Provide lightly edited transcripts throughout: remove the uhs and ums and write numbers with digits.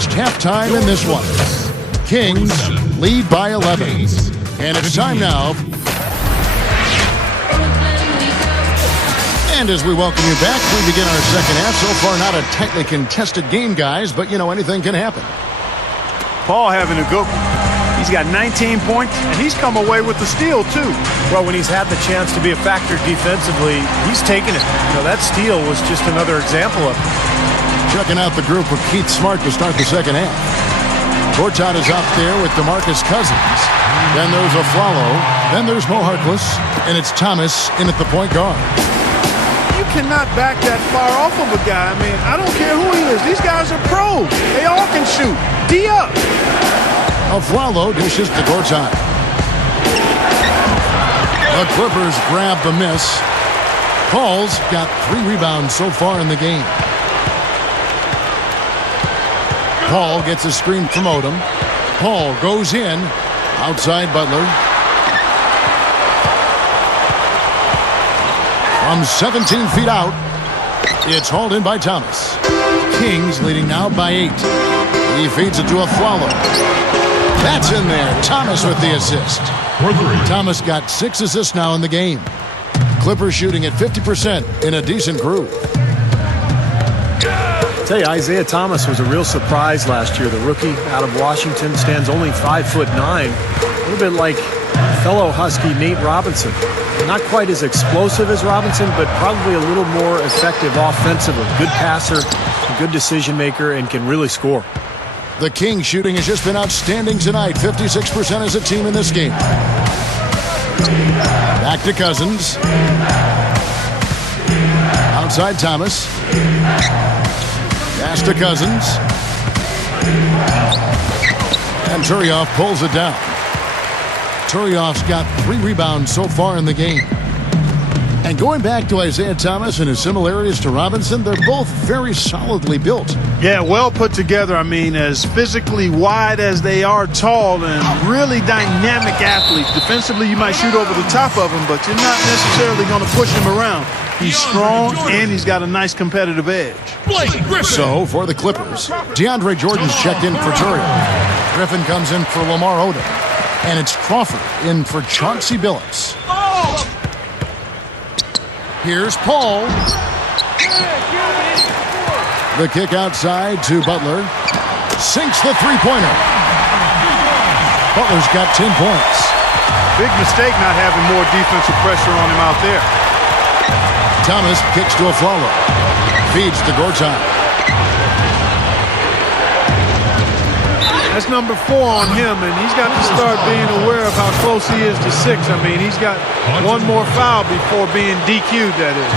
reached halftime in this one. Kings lead by 11. And it's time now. And as we welcome you back, we begin our second half. So far, not a tightly contested game, guys, but, you know, anything can happen. Paul having a good one. He's got 19 points, and he's come away with the steal, too. Well, when he's had the chance to be a factor defensively, he's taken it. You know, that steal was just another example of it. Checking out the group with Keith Smart to start the second half. Gortat is out there with DeMarcus Cousins. Then there's Aflalo. Then there's Mo Harkless. And it's Thomas in at the point guard. You cannot back that far off of a guy. I mean, I don't care who he is. These guys are pros. They all can shoot. D up. Aflalo dishes to Gortat. The Clippers grab the miss. Paul's got 3 rebounds so far in the game. Paul gets a screen from Odom. Paul goes in. Outside Butler. From 17 feet out, it's hauled in by Thomas. Kings leading now by 8. He feeds it to Aflalo. That's in there. Thomas with the assist. Thomas got 6 assists now in the game. Clippers shooting at 50% in a decent groove. I tell you, Isaiah Thomas was a real surprise last year. The rookie out of Washington stands only 5'9". A little bit like fellow Husky Nate Robinson. Not quite as explosive as Robinson, but probably a little more effective offensively. Good passer, good decision maker, and can really score. The Kings shooting has just been outstanding tonight. 56% as a team in this game. Back to Cousins. Outside Thomas. Pass to Cousins. And Turioff pulls it down. Turioff's got 3 rebounds so far in the game. And going back to Isaiah Thomas and his similarities to Robinson, they're both very solidly built. Yeah, well put together. I mean, as physically wide as they are, tall and really dynamic athletes. Defensively, you might shoot over the top of him, but you're not necessarily going to push him around. He's strong, and he's got a nice competitive edge. So, for the Clippers, DeAndre Jordan's checked in for Turioff. Griffin comes in for Lamar Odom. And it's Crawford in for Chauncey Billups. Here's Paul. The kick outside to Butler. Sinks the three-pointer. Butler's got 10 points. Big mistake not having more defensive pressure on him out there. Thomas kicks to Aflalo. Feeds to Gortat. That's number 4 on him, and he's got to start being aware of how close he is to 6. I mean, he's got one more foul before being DQ'd, that is.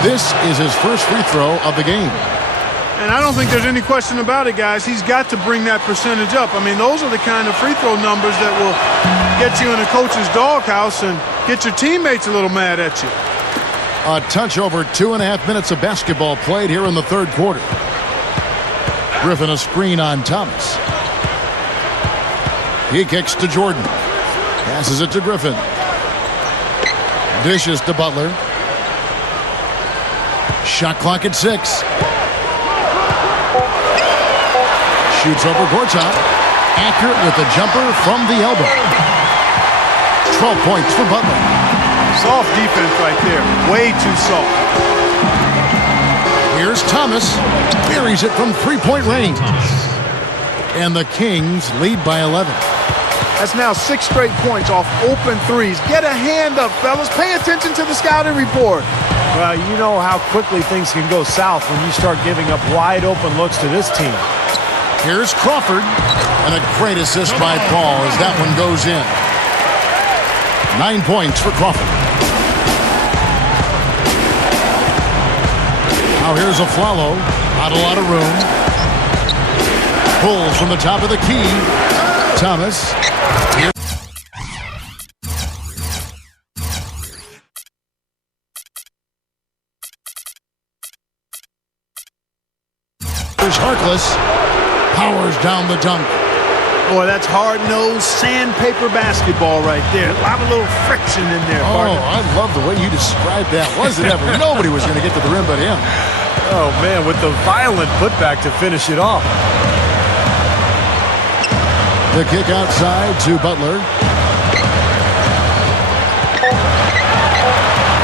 This is his first free throw of the game. And I don't think there's any question about it, guys. He's got to bring that percentage up. I mean, those are the kind of free throw numbers that will get you in a coach's doghouse and get your teammates a little mad at you. A touch over 2.5 minutes of basketball played here in the third quarter. Griffin a screen on Thomas. He kicks to Jordan. Passes it to Griffin. Dishes to Butler. Shot clock at 6. Shoots over Gortat. Accurate with the jumper from the elbow. 12 points for Butler. Soft defense right there. Way too soft. Here's Thomas. Buries it from three-point range. And the Kings lead by 11. That's now 6 straight points off open threes. Get a hand up, fellas. Pay attention to the scouting report. Well, you know how quickly things can go south when you start giving up wide open looks to this team. Here's Crawford. And a great assist by Paul as that one goes in. 9 points for Crawford. Now here's Aflalo. Not a lot of room. Pulls from the top of the key. Thomas. Here's Harkless. Powers down the dunk. Boy, that's hard-nosed sandpaper basketball right there. A lot of little friction in there, partner. Oh, I love the way you described that. Was it ever? Nobody was going to get to the rim but him. Oh, man, with the violent putback to finish it off. The kick outside to Butler.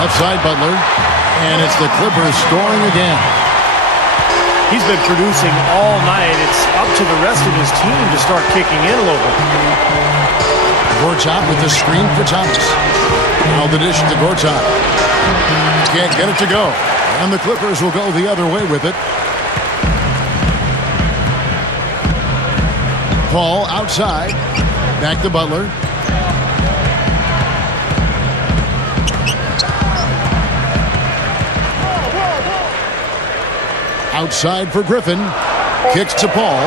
Outside Butler. And it's the Clippers scoring again. He's been producing all night. It's up to the rest of his team to start kicking in a little bit. Gortat with the screen for Thomas. Now the dish to Gortat. Can't get it to go. And the Clippers will go the other way with it. Paul outside. Back to Butler. Outside for Griffin. Kicks to Paul.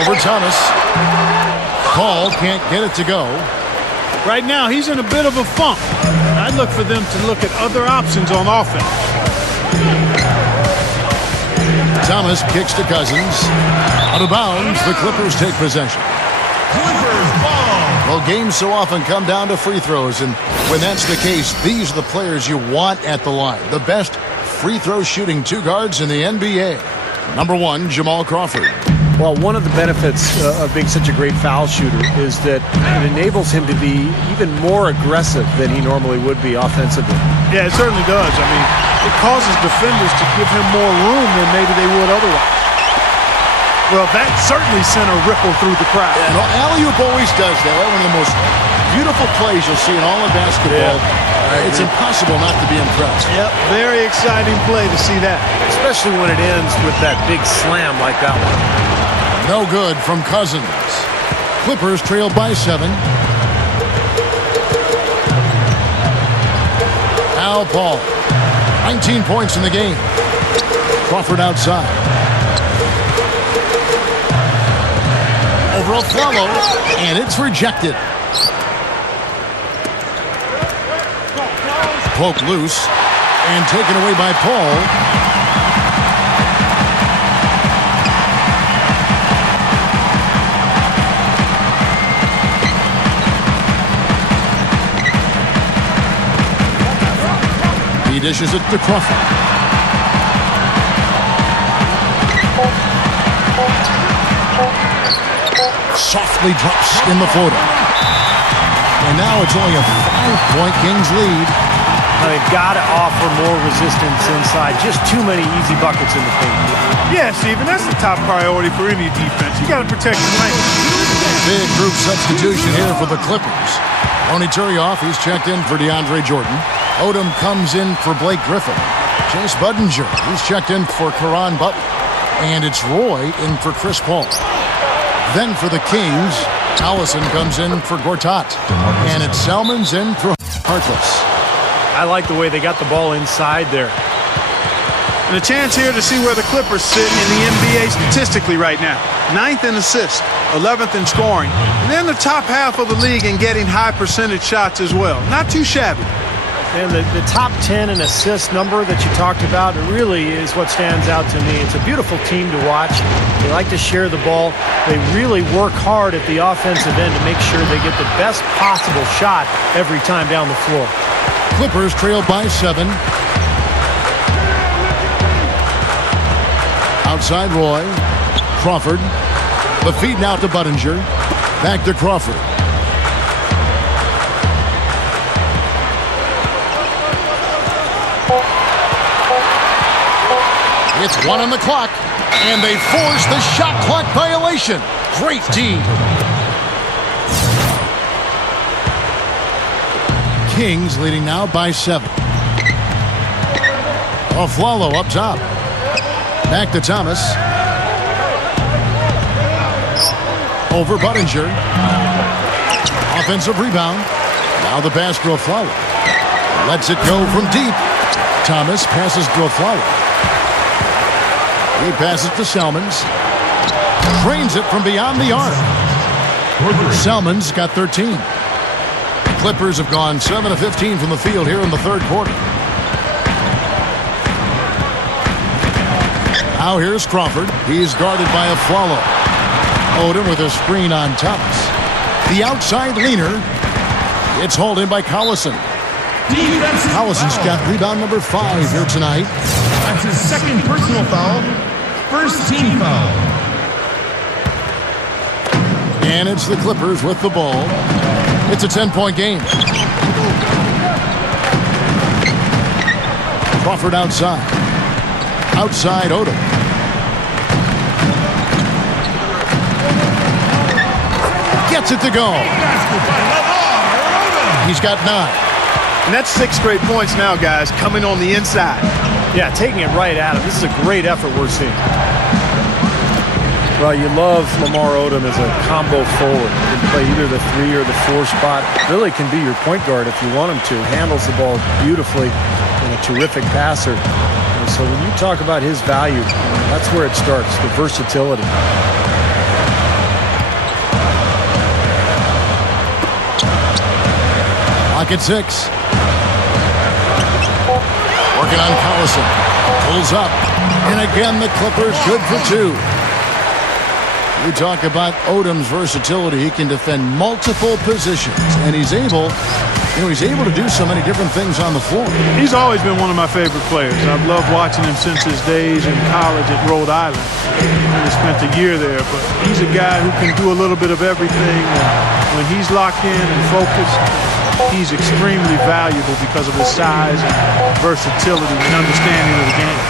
Over Thomas. Paul can't get it to go. Right now, he's in a bit of a funk. I'd look for them to look at other options on offense. Thomas kicks to Cousins. Out of bounds, the Clippers take possession. Clippers ball. Well, games so often come down to free throws, and when that's the case, these are the players you want at the line. The best free throw shooting two guards in the NBA. Number 1, Jamal Crawford. Well, one of the benefits of being such a great foul shooter is that it enables him to be even more aggressive than he normally would be offensively. Yeah, it certainly does. I mean, it causes defenders to give him more room than maybe they would otherwise. Well, that certainly sent a ripple through the crowd. Yeah, no, alley-oop always does that. One of the most beautiful plays you'll see in all of basketball. It's impossible not to be impressed. Yep, very exciting play to see that. Especially when it ends with that big slam like that one. No good from Cousins. Clippers trail by 7. Al Paul. 19 points in the game. Crawford outside. Over a follow, and it's rejected. Poke loose, and taken away by Paul. He dishes it to Crawford. Softly drops in the floater. And now it's only a 5-point Kings lead. They've got to offer more resistance inside. Just too many easy buckets in the paint. Yeah, Stephen, that's the top priority for any defense. You got to protect the lane. Big group substitution here for the Clippers. Tony Turioff, he's checked in for DeAndre Jordan. Odom comes in for Blake Griffin. Chase Budinger, he's checked in for Caron Butler. And it's Roy in for Chris Paul. Then for the Kings, Allison comes in for Gortat. And it's Selman's in for Harkless. I like the way they got the ball inside there. And a chance here to see where the Clippers sit in the NBA statistically right now. 9th in assists, 11th in scoring, and then the top half of the league in getting high percentage shots as well. Not too shabby. And the top 10 in assist number that you talked about really is what stands out to me. It's a beautiful team to watch. They like to share the ball. They really work hard at the offensive end to make sure they get the best possible shot every time down the floor. Clippers trail by 7. Outside Roy. Crawford. The feed now to Budinger. Back to Crawford. It's 1 on the clock, and they force the shot clock violation. Great D. Kings leading now by 7. Afflalo up top. Back to Thomas. Over Budinger. Offensive rebound. Now the pass to Afflalo. Lets it go from deep. Thomas passes to Afflalo. He passes to Selmans. Trains it from beyond the arc. Selmans got 13. Clippers have gone 7 of 15 from the field here in the third quarter. Now here's Crawford. He's guarded by Afflalo. Odom with a screen on Thomas. The outside leaner. It's hauled in by Collison. Collison's got rebound number 5 here tonight. That's his second personal foul. First team foul. And it's the Clippers with the ball. It's a 10-point game. Crawford outside. Outside Odom. Gets it to go. He's got 9. And that's 6 straight points now, guys, coming on the inside. Yeah, taking it right at him. This is a great effort we're seeing. Well, you love Lamar Odom as a combo forward. He can play either the 3 or the 4 spot. Really can be your point guard if you want him to. Handles the ball beautifully and a terrific passer. And so when you talk about his value, that's where it starts, the versatility. Lock at 6. Working on Collison. Pulls up. And again, the Clippers good for 2. We talk about Odom's versatility. He can defend multiple positions. And he's able to do so many different things on the floor. He's always been one of my favorite players. I've loved watching him since his days in college at Rhode Island. He spent a year there, but he's a guy who can do a little bit of everything. And when he's locked in and focused, he's extremely valuable because of his size and versatility and understanding of the game.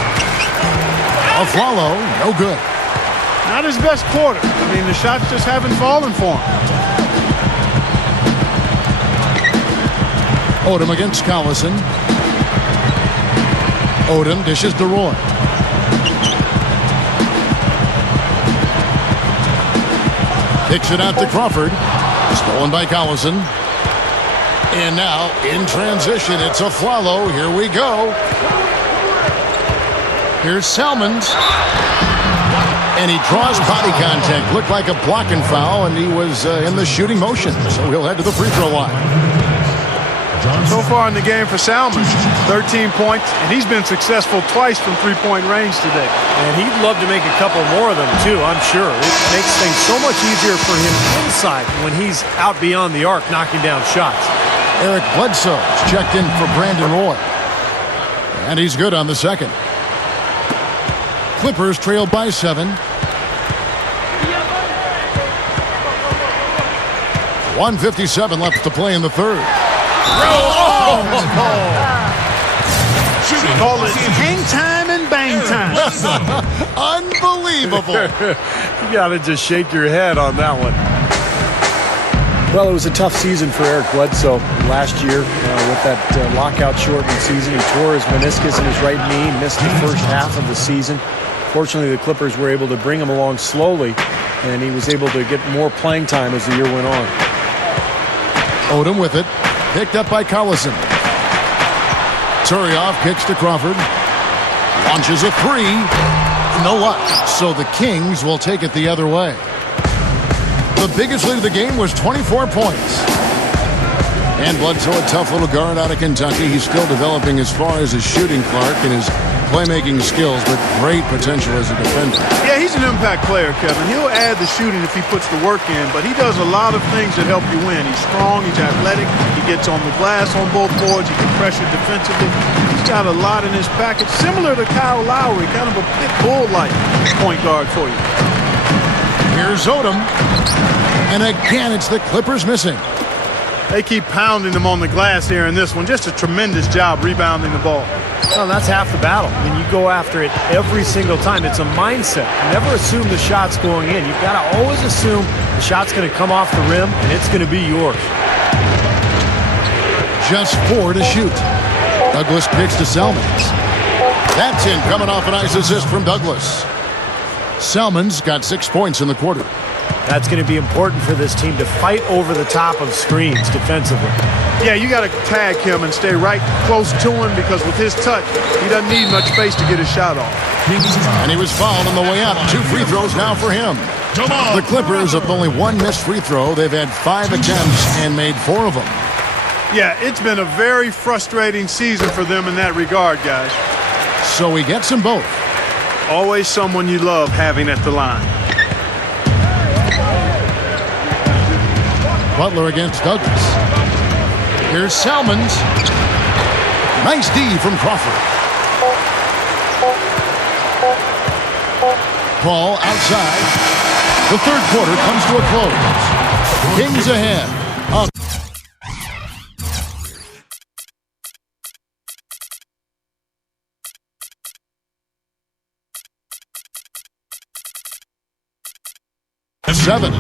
Afflalo, no good. Not his best quarter. I mean, the shots just haven't fallen for him. Odom against Collison. Odom dishes to Roy. Kicks it out to Crawford. Stolen by Collison. And now, in transition, it's Afflalo. Here we go. Here's Salmons. And he draws body contact. Looked like a blocking foul, and he was in the shooting motion. So he'll head to the free throw line. So far in the game for Salmons, 13 points, and he's been successful twice from three-point range today. And he'd love to make a couple more of them, too, I'm sure. It makes things so much easier for him inside when he's out beyond the arc knocking down shots. Eric Bledsoe checked in for Brandon Roy. And he's good on the second. Clippers trailed by 7. 1:57 left to play in the third. Call it hang time and bang time. Unbelievable. You got to just shake your head on that one. Well, it was a tough season for Eric Bledsoe last year with that lockout-shortened season. He tore his meniscus in his right knee, missed the first half of the season. Fortunately, the Clippers were able to bring him along slowly, and he was able to get more playing time as the year went on. Odom with it. Picked up by Collison. Turioff kicks to Crawford. Launches a 3. No luck. So the Kings will take it the other way. The biggest lead of the game was 24 points. And Bledsoe, a tough little guard out of Kentucky. He's still developing as far as his shooting, Clark, and his playmaking skills, but great potential as a defender. Yeah, he's an impact player, Kevin. He'll add the shooting if he puts the work in, but he does a lot of things that help you win. He's strong, he's athletic, he gets on the glass on both boards, he can pressure defensively. He's got a lot in his package, similar to Kyle Lowry, kind of a pit bull-like point guard for you. Here's Odom. And again, it's the Clippers missing. They keep pounding them on the glass here in this one. Just a tremendous job rebounding the ball. Well, that's half the battle. I mean, you go after it every single time. It's a mindset. Never assume the shot's going in. You've got to always assume the shot's going to come off the rim, and it's going to be yours. Just 4 to shoot. Douglas kicks to Salmons. That's in, coming off a nice assist from Douglas. Salmons got 6 points in the quarter. That's going to be important for this team to fight over the top of screens defensively. Yeah, you got to tag him and stay right close to him because with his touch, he doesn't need much space to get his shot off. And he was fouled on the way out. 2 free throws now for him. The Clippers have only 1 missed free throw. They've had 5 attempts and made 4 of them. Yeah, it's been a very frustrating season for them in that regard, guys. So he gets them both. Always someone you love having at the line. Butler against Douglas. Here's Salmons. Nice D from Crawford. Paul outside. The third quarter comes to a close. Kings ahead. Seven.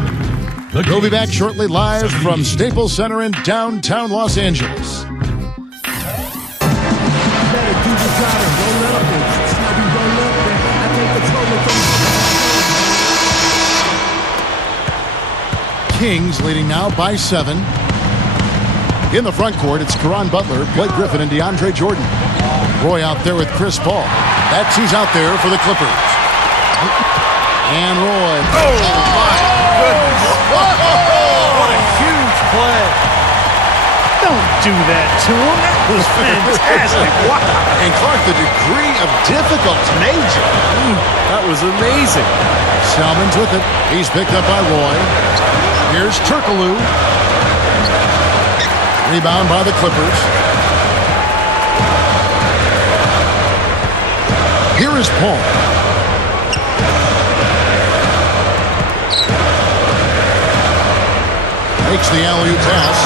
We'll be back shortly live from Staples Center in downtown Los Angeles. Kings leading now by 7. In the front court, it's Caron Butler, Blake Griffin, and DeAndre Jordan. Roy out there with Chris Paul. That's who's out there for the Clippers. And Roy. Oh, my goodness. What a huge play. Don't do that to him. That was fantastic. Wow. And Clark, the degree of difficulty. Major. That was amazing. Salmon's with it. He's picked up by Roy. Here's Turkoglu. Rebound by the Clippers. Here is Paul. Makes the alley-oop pass.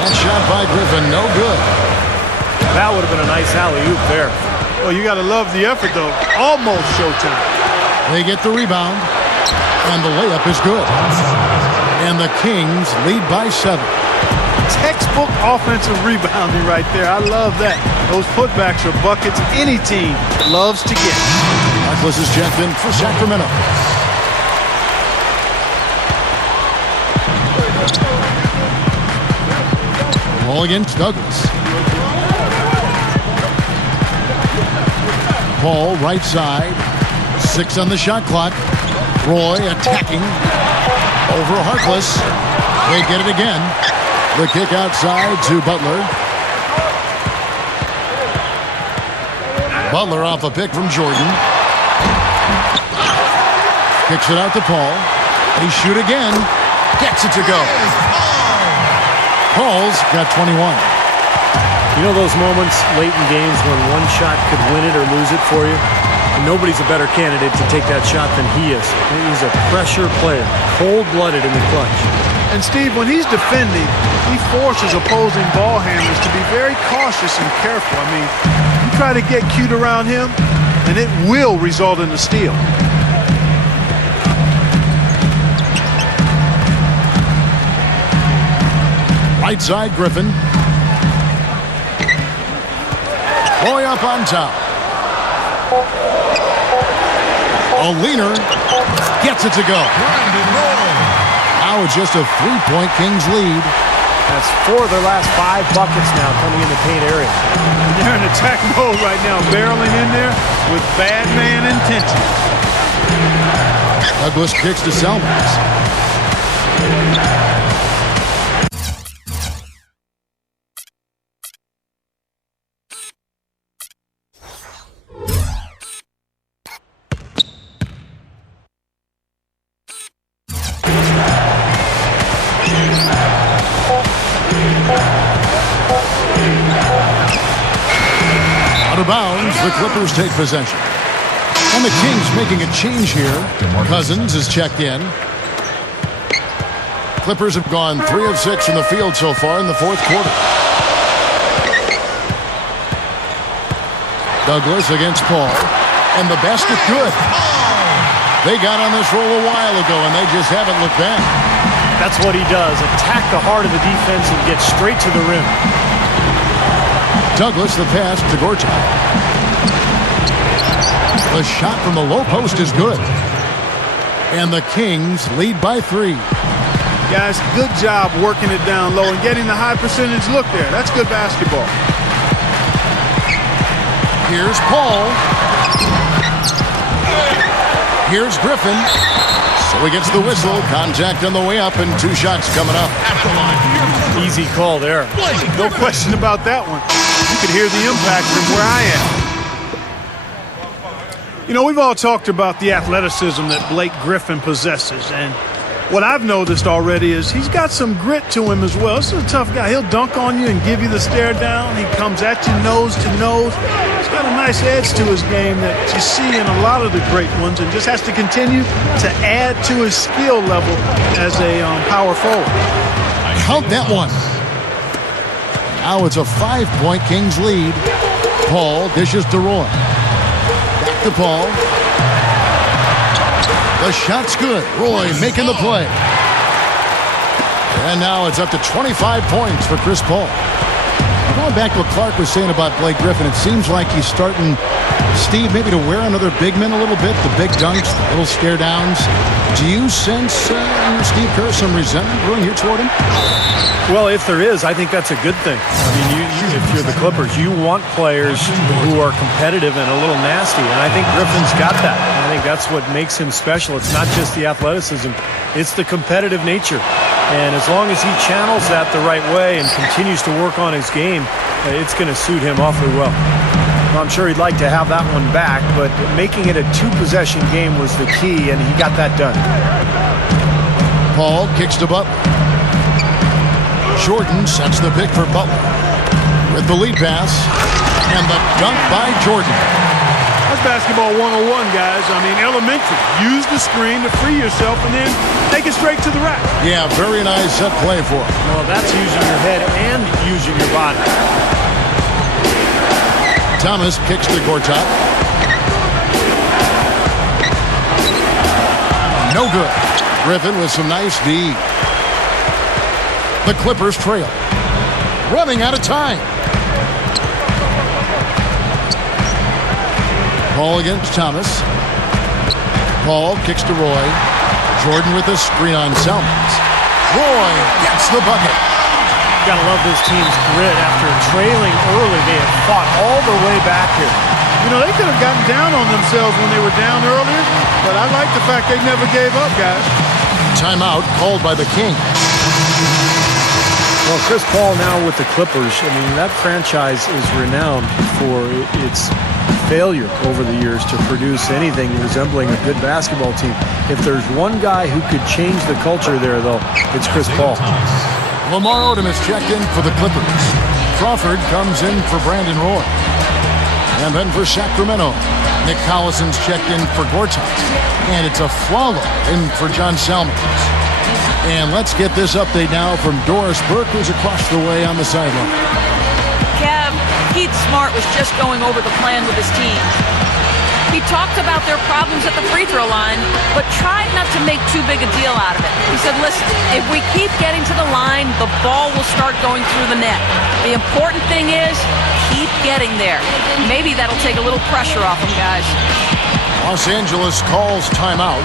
That shot by Griffin, no good. That would have been a nice alley-oop there. Well, you got to love the effort, though. Almost showtime. They get the rebound, and the layup is good. And the Kings lead by 7. Textbook offensive rebounding right there. I love that. Those putbacks are buckets any team loves to get. Harkless is checked in for Sacramento. Ball against Douglas. Paul right side. 6 on the shot clock. Roy attacking. Over Harkless. They get it again. The kick outside to Butler. Butler off a pick from Jordan. Kicks it out to Paul. They shoot again. Gets it to go. Paul's got 21. You know those moments late in games when one shot could win it or lose it for you? And nobody's a better candidate to take that shot than he is. He's a pressure player, cold-blooded in the clutch. And Steve, when he's defending, he forces opposing ball handlers to be very cautious and careful. I mean, you try to get cute around him, and it will result in a steal. Right side, Griffin. Roy up on top. A leaner gets it to go. Now it's just a 3-point Kings lead. That's 4 of their last 5 buckets now coming in the paint area. They're in attack mode right now, barreling in there with bad man intention. Douglas kicks to Salmons. Out of bounds, the Clippers take possession. And the Kings making a change here. Cousins is checked in. Clippers have gone 3 of 6 from the field so far in the fourth quarter. Douglas against Paul. And the basket good. They got on this roll a while ago, and they just haven't looked back. That's what he does. Attack the heart of the defense and get straight to the rim. Douglas, the pass to Gortat. The shot from the low post is good. And the Kings lead by 3. Guys, good job working it down low and getting the high percentage look there. That's good basketball. Here's Paul. Here's Griffin. So he gets the whistle. Contact on the way up and 2 shots coming up. Easy call there. No question about that one. You could hear the impact from where I am. You know, we've all talked about the athleticism that Blake Griffin possesses, and What I've noticed already is he's got some grit to him as well. This is a tough guy. He'll dunk on you and give you the stare down. He comes at you nose to nose. He's got a nice edge to his game that you see in a lot of the great ones, and just has to continue to add to his skill level as a power forward. Count that one. Now it's a 5-point Kings lead. Paul dishes to Roy. Back to Paul. The shot's good. Roy making the play. And now it's up to 25 points for Chris Paul. Going back to what Clark was saying about Blake Griffin, it seems like he's starting, Steve, maybe to wear another big man a little bit. The big dunks, the little stare downs. Do you sense, Steve Kerr, some resentment brewing here toward him? Well, if there is, I think that's a good thing. I mean, if you're the Clippers, you want players who are competitive and a little nasty, and I think Griffin's got that. And I think that's what makes him special. It's not just the athleticism, it's the competitive nature. And as long as he channels that the right way and continues to work on his game, it's going to suit him awfully well. I'm sure he'd like to have that one back, but making it a 2-possession game was the key, and he got that done. Paul kicks to Butler. Jordan sets the pick for Butler with the lead pass, and the dunk by Jordan. That's basketball 101, guys. I mean, elementary. Use the screen to free yourself and then take it straight to the rack. Yeah, very nice set play for him. Well, that's using your head and using your body. Thomas kicks to Gortat. No good. Griffin with some nice D. The Clippers trail. Running out of time. Paul against Thomas. Paul kicks to Roy. Jordan with a screen on Selmans. Roy gets the bucket. Gotta love this team's grit. After trailing early, they have fought all the way back here. You know, they could have gotten down on themselves when they were down earlier, but I like the fact they never gave up, guys. Timeout called by the Kings. Well, Chris Paul now with the Clippers, I mean, that franchise is renowned for its failure over the years to produce anything resembling a good basketball team. If there's one guy who could change the culture there, though, it's Chris Paul. Lamar Odom is checked in for the Clippers. Crawford comes in for Brandon Roy. And then for Sacramento, Nick Collison's checked in for Gortat. And it's a Flalo in for John Selmans. And let's get this update now from Doris Burke, who's across the way on the sideline. Kev, Keith Smart was just going over the plan with his team. He talked about their problems at the free throw line, but tried not to make too big a deal out of it. He said, listen, if we keep getting to the line, the ball will start going through the net. The important thing is keep getting there. Maybe that'll take a little pressure off them, guys. Los Angeles calls timeout.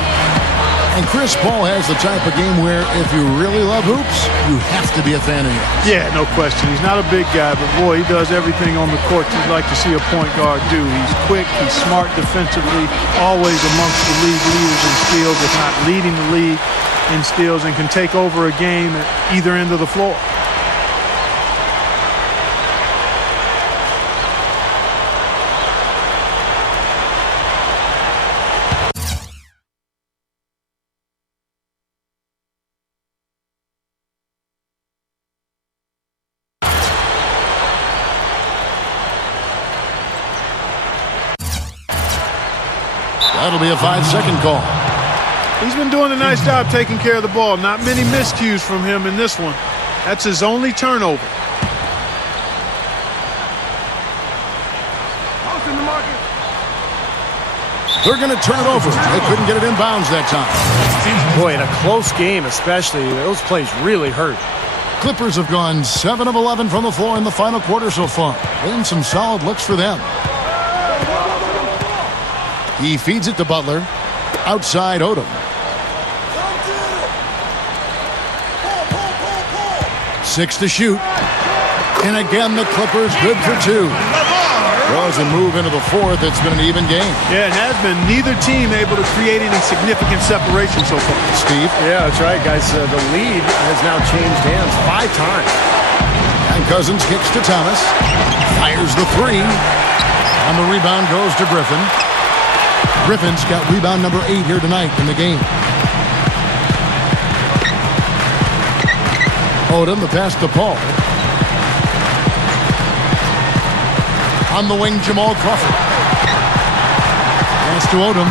And Chris Paul has the type of game where if you really love hoops, you have to be a fan of him. Yeah, no question. He's not a big guy, but boy, he does everything on the court you'd like to see a point guard do. He's quick, he's smart defensively, always amongst the league leaders in steals, if not leading the league in steals, and can take over a game at either end of the floor. That'll be a 5-second call. He's been doing a nice job taking care of the ball. Not many miscues from him in this one. That's his only turnover. They're going to turn it over. They couldn't get it in bounds that time. Boy, in a close game especially, those plays really hurt. Clippers have gone 7 of 11 from the floor in the final quarter so far. Been some solid looks for them. He feeds it to Butler. Outside Odom. 6 to shoot. And again, the Clippers good for 2. Draws a move into the fourth. It's been an even game. Yeah, it has been. Neither team able to create any significant separation so far. Steve? Yeah, that's right, guys. The lead has now changed hands 5 times. And Cousins kicks to Thomas. Fires the 3. And the rebound goes to Griffin. Griffin's got rebound number 8 here tonight in the game. Odom, the pass to Paul. On the wing, Jamal Crawford. Pass to Odom.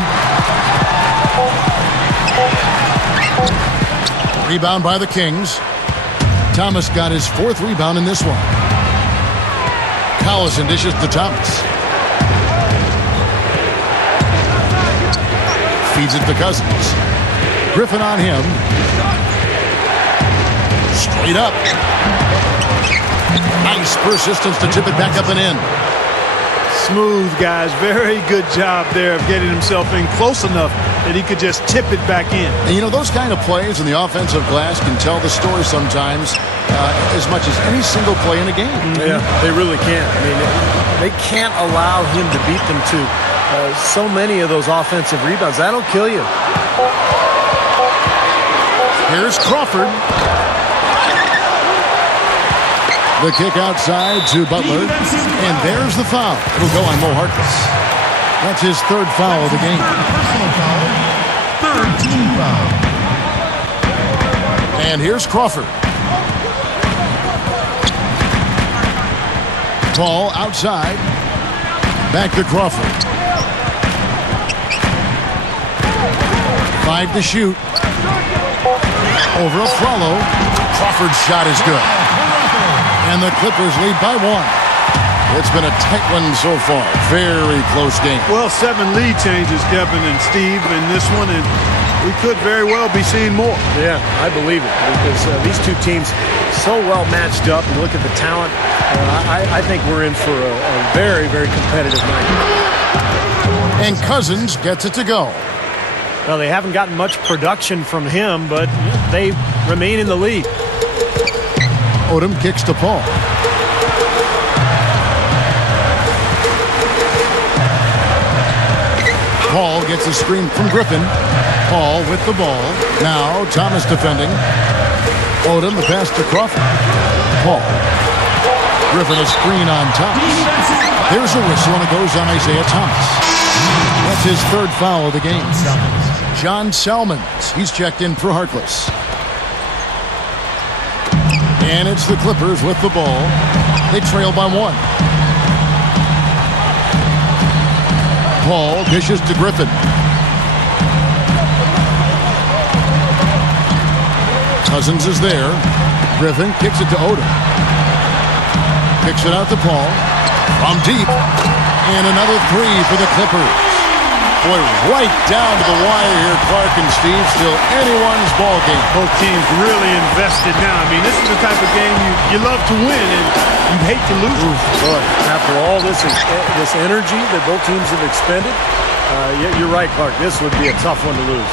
Rebound by the Kings. Thomas got his 4th rebound in this one. Collison dishes to Thomas. Feeds it to Cousins. Griffin on him. Straight up. Nice persistence to tip it back up and in. Smooth, guys. Very good job there of getting himself in close enough that he could just tip it back in. And you know, those kind of plays in the offensive glass can tell the story sometimes as much as any single play in a game. Yeah, they really can. I mean, they can't allow him to beat them to so many of those offensive rebounds. That'll kill you. Here's Crawford. The kick outside to Butler. And there's the foul. It'll go on Mo Harkless. That's his 3rd foul of the game. Personal foul. 3rd team foul. And here's Crawford. Ball outside. Back to Crawford. 5 to shoot. Over a follow. Crawford's shot is good. And the Clippers lead by 1. It's been a tight one so far. Very close game. Well, 7 lead changes, Kevin and Steve, in this one, and we could very well be seeing more. Yeah, I believe it, because these two teams so well matched up. And look at the talent. I think we're in for a very, very competitive night. And Cousins gets it to go. Well, they haven't gotten much production from him, but they remain in the lead. Odom kicks to Paul. Paul gets a screen from Griffin. Paul with the ball. Now Thomas defending. Odom the pass to Crawford. Paul. Griffin a screen on Thomas. There's a whistle and it goes on Isaiah Thomas. That's his 3rd foul of the game. John Salmons. He's checked in for Harkless. And it's the Clippers with the ball. They trail by 1. Paul dishes to Griffin. Cousins is there. Griffin kicks it to Odom. Kicks it out to Paul. From deep. And another 3 for the Clippers. Boy, right down to the wire here, Clark and Steve. Still anyone's ball game. Both teams really invested now. I mean, this is the type of game you love to win, and you'd hate to lose. Boy, after all this energy that both teams have expended, you're right, Clark. This would be a tough one to lose.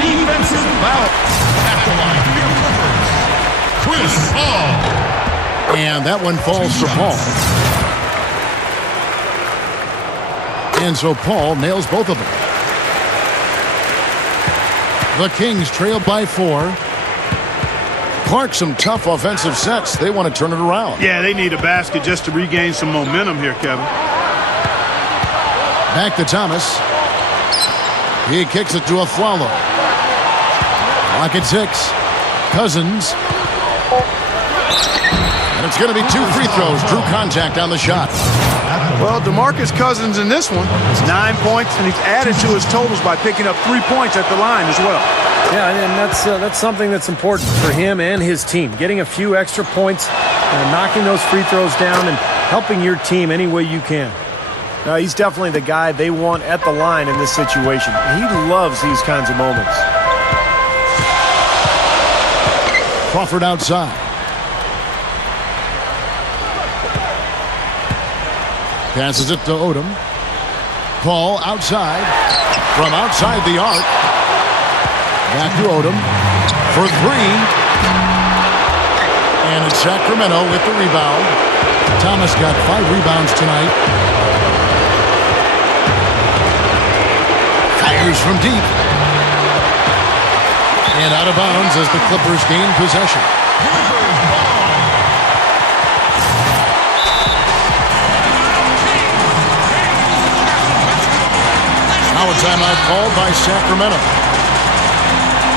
Defensive foul. At the line for your Clippers, Chris Paul. And that one falls for Paul. And so Paul nails both of them. The Kings trail by 4. Clark, some tough offensive sets. They want to turn it around. Yeah, they need a basket just to regain some momentum here, Kevin. Back to Thomas. He kicks it to Afflalo. Lock at 6. Cousins. And it's going to be 2 free throws. Drew contact on the shot. Well, DeMarcus Cousins in this one is 9 points, and he's added to his totals by picking up 3 points at the line as well. Yeah, and that's something that's important for him and his team. Getting a few extra points, knocking those free throws down, and helping your team any way you can. He's definitely the guy they want at the line in this situation. He loves these kinds of moments. Crawford outside. Passes it to Odom. Paul outside. From outside the arc. Back to Odom for 3. And it's Sacramento with the rebound. Thomas got 5 rebounds tonight. Fires from deep. And out of bounds as the Clippers gain possession. timeout called by Sacramento.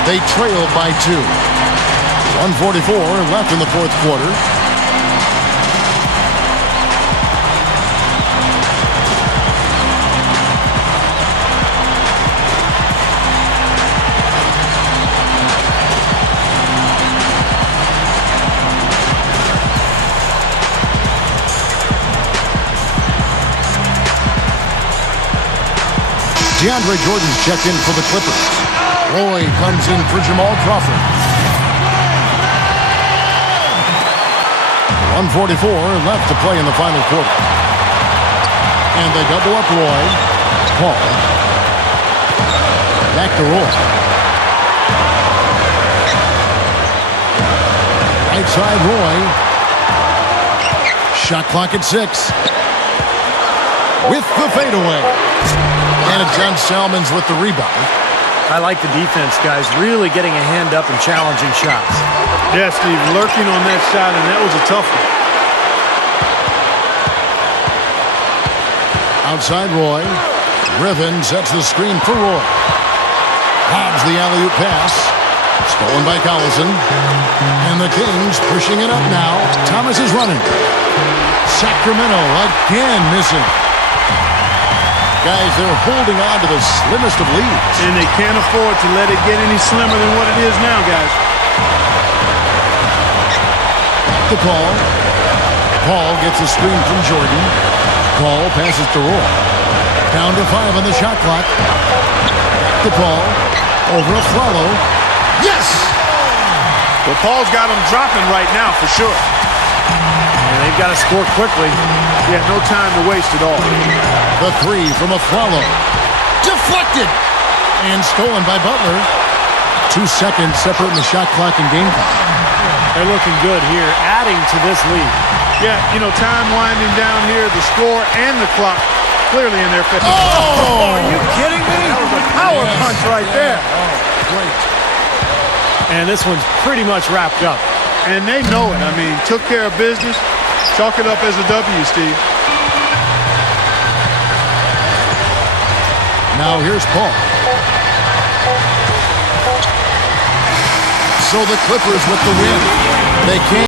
They trail by 2. 1:44 left in the fourth quarter. DeAndre Jordan's checked in for the Clippers. Roy comes in for Jamal Crawford. 1:44 left to play in the final quarter. And they double up Roy. Paul. Back to Roy. Right side Roy. Shot clock at 6. With the fadeaway. And it's John Salmons with the rebound. I like the defense, guys, really getting a hand up and challenging shots. Yeah, Steve, lurking on that shot, and that was a tough one. Outside Roy. Riven sets the screen for Roy. Hobbs the alley-oop pass. Stolen by Collison. And the Kings pushing it up now. Thomas is running. Sacramento again missing. Guys, they're holding on to the slimmest of leads. And they can't afford to let it get any slimmer than what it is now, guys. To Paul. Paul gets a screen from Jordan. Paul passes to Roy. Down to 5 on the shot clock. To Paul. Over a Flalo. Yes! Well, Paul's got them dropping right now for sure. And they've got to score quickly. Yeah, no time to waste at all. The 3 from Afflalo. Deflected! And stolen by Butler. 2 seconds separating the shot clock and game clock. They're looking good here, adding to this lead. Yeah, you know, time winding down here, the score and the clock clearly in their favor. Oh! Are you kidding me? That was a power punch right there. Oh, great. And this one's pretty much wrapped up. And they know it. I mean, took care of business. Chalk it up as a W, Steve. Now here's Paul. So the Clippers with the win. They can't